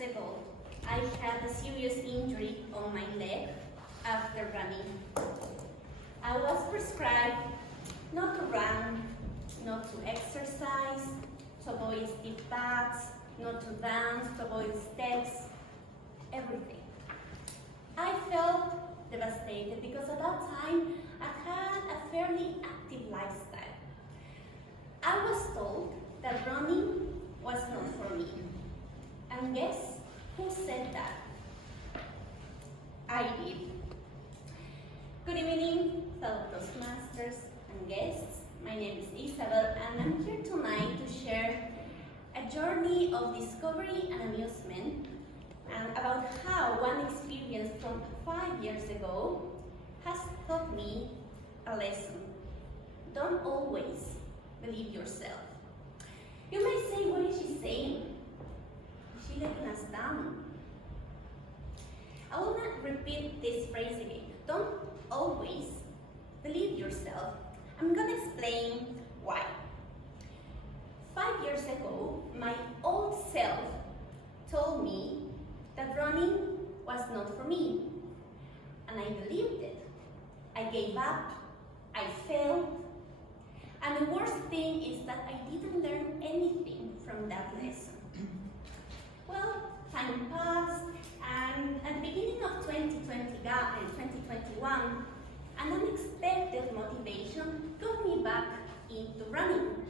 ago, I had a serious injury on my leg after running. I was prescribed not to run, not to exercise, to avoid stiff backs, not to dance, to avoid steps, everything. I felt devastated because at that time I had a fairly active lifestyle. I was told that running was not for me. And guess who said that? I did. Good evening, fellow Toastmasters and guests. My name is Isabel, and I'm here tonight to share a journey of discovery and amusement, and about how one experience from 5 years ago has taught me a lesson. Don't always believe yourself. You may say, what is she saying? Is she letting us down? I will not repeat this phrase again. Don't always believe yourself. I'm going to explain why. 5 years ago, my old self told me that running was not for me. And I believed it. I gave up. I failed. And the worst thing is that I didn't learn anything from that lesson. Well, time passed, and at the beginning of 2021, an unexpected motivation got me back into running.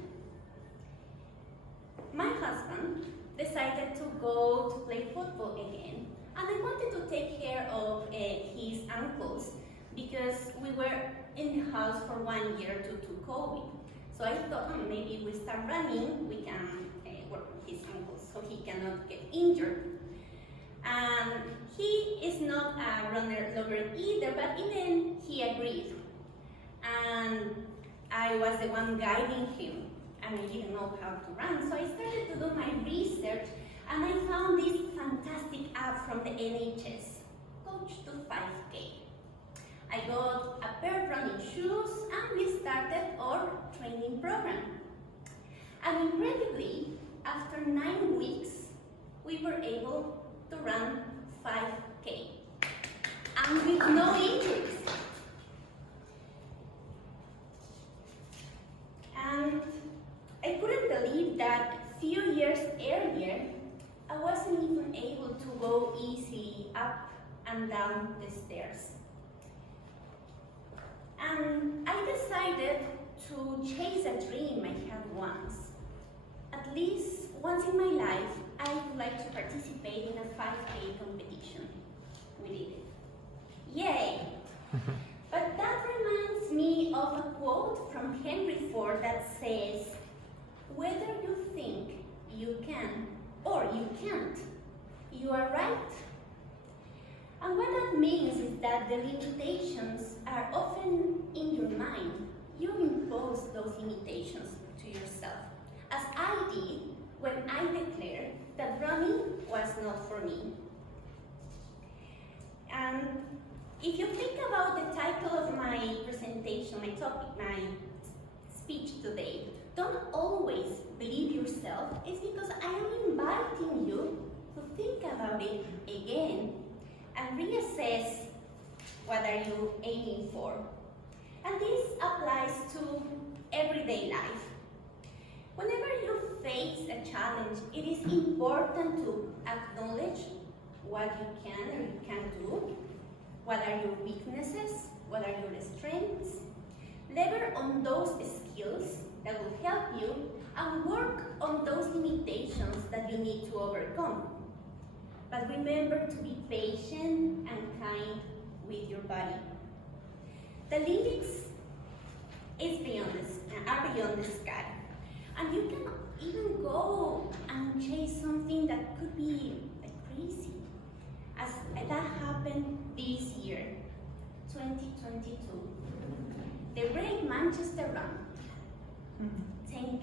My husband decided to go to play football again, and I wanted to take care of his ankles because we were in the house for 1 year due to COVID. So I thought, maybe if we start running, we can work on his ankles so he cannot get injured. And he is not a runner lover either, but even he agreed. And I was the one guiding him, and I didn't know how to run. So I started to do my research, and I found this fantastic app from the NHS, Coach to 5K. I got a pair of running shoes, and we started our training program. And incredibly, after 9 weeks, we were able to run 5K, and with no injuries. And I couldn't believe that a few years earlier, I wasn't even able to go easily up and down the stairs. And I decided to chase a dream I had once. At least once in my life, I would like to participate in a 5K competition. We did it. Yay! But that reminds me of a quote from Henry Ford that says, whether you think you can or you can't, you are right. And what that means is that the limitations are often in your mind. You impose those limitations to yourself, as I did when I declared that running was not for me. And if you think about the title of my presentation, my topic, my speech today, don't always believe yourself, it's because I am inviting you to think about it again and reassess what are you aiming for. And this applies to everyday life. Whenever you face a challenge, it is important to acknowledge what you can or you can't do, what are your weaknesses, what are your strengths. Lever on those skills that will help you and work on those limitations that you need to overcome. But remember to be patient and kind with your body. The limits are beyond the sky. And you can even go and chase something that could be crazy. As that happened this year, 2022. The Great Manchester Run, 10K.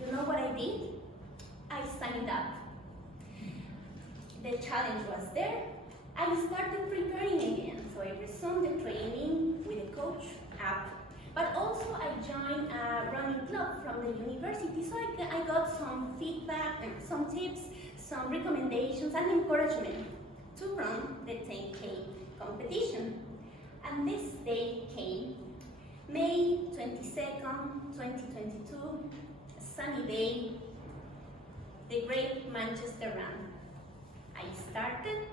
You know what I did? I signed up. The challenge was there. I started preparing again. So I resumed the training with the coach app. But also I joined a running club from the university. So I got some feedback and some tips, some recommendations and encouragement to run the 10K competition. And this day came, May 22nd, 2022, a sunny day, the Great Manchester Run. I started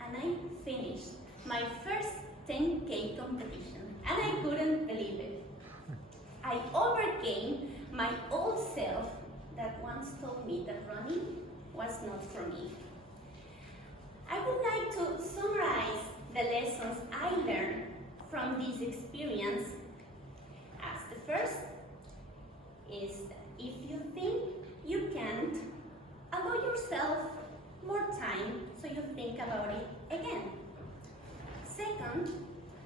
and I finished my first 10K competition, and I couldn't believe it. I overcame my old self that once told me that running was not for me. I would like to summarize the lessons I learned from this experience as the first is that if you think you can't, allow yourself more time so you think about it again. Second,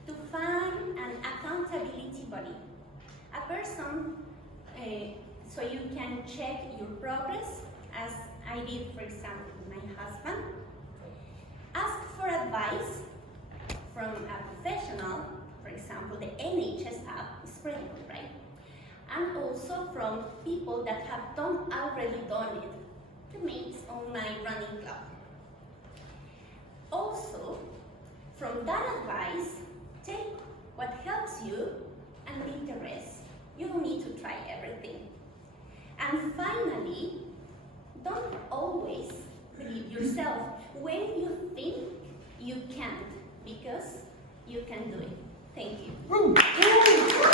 to find an accountability buddy, a person so you can check your progress, as I did, for example, with my husband. Ask for advice from a professional, for example, the NHS app is pretty good, right? And also from people that have already done it, the mates on my running club. Also, from that advice, take what helps you and leave the rest. You don't need to try everything. And finally, don't always believe yourself when you think you can't, because you can do it. Thank you.